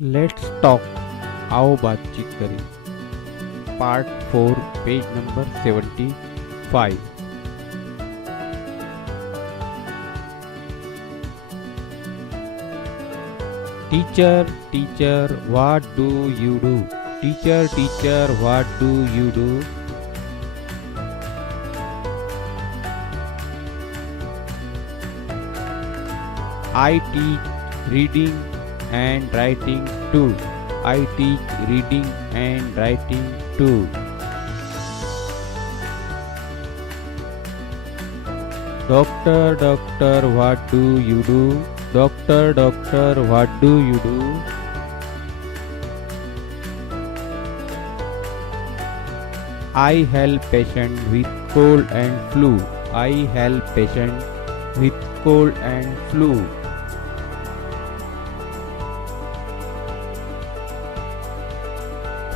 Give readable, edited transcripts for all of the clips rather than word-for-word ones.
Let's talk, आओ बातचीत करें। Part 4, page number 75। Teacher teacher what do you do? Teacher teacher what do you do? I teach reading and writing too. I teach reading and writing too. Doctor, doctor, what do you do? Doctor, doctor, what do you do? I help patient with cold and flu. I help patient with cold and flu.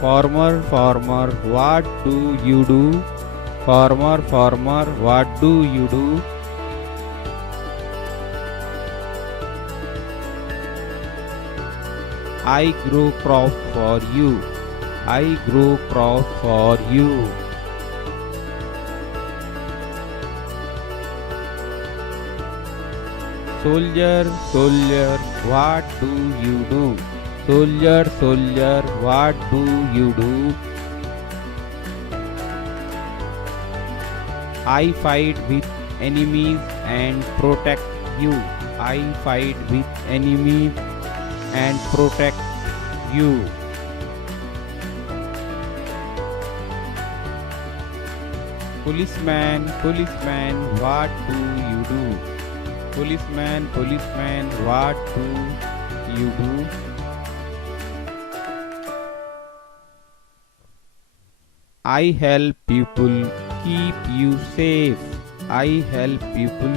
Farmer, farmer, what do you do? Farmer, farmer, what do you do? I grow crop for you. I grow crop for you. Soldier, soldier, what do you do? Soldier, soldier, what do you do? I fight with enemies and protect you. I fight with enemies and protect you. Policeman, policeman, what do you do? Policeman, policeman, what do you do? I help people keep you safe. I help people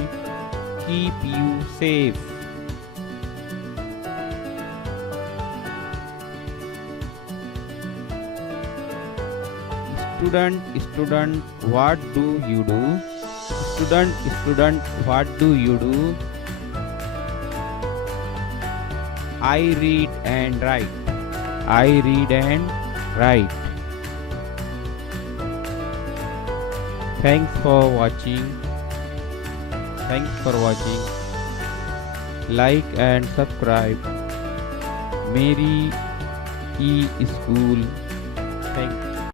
keep you safe. Student, student, what do you do? Student, student, what do you do? I read and write. I read and write. Thanks for watching. Thanks for watching. Like and subscribe. मेरी ई school. Thank you.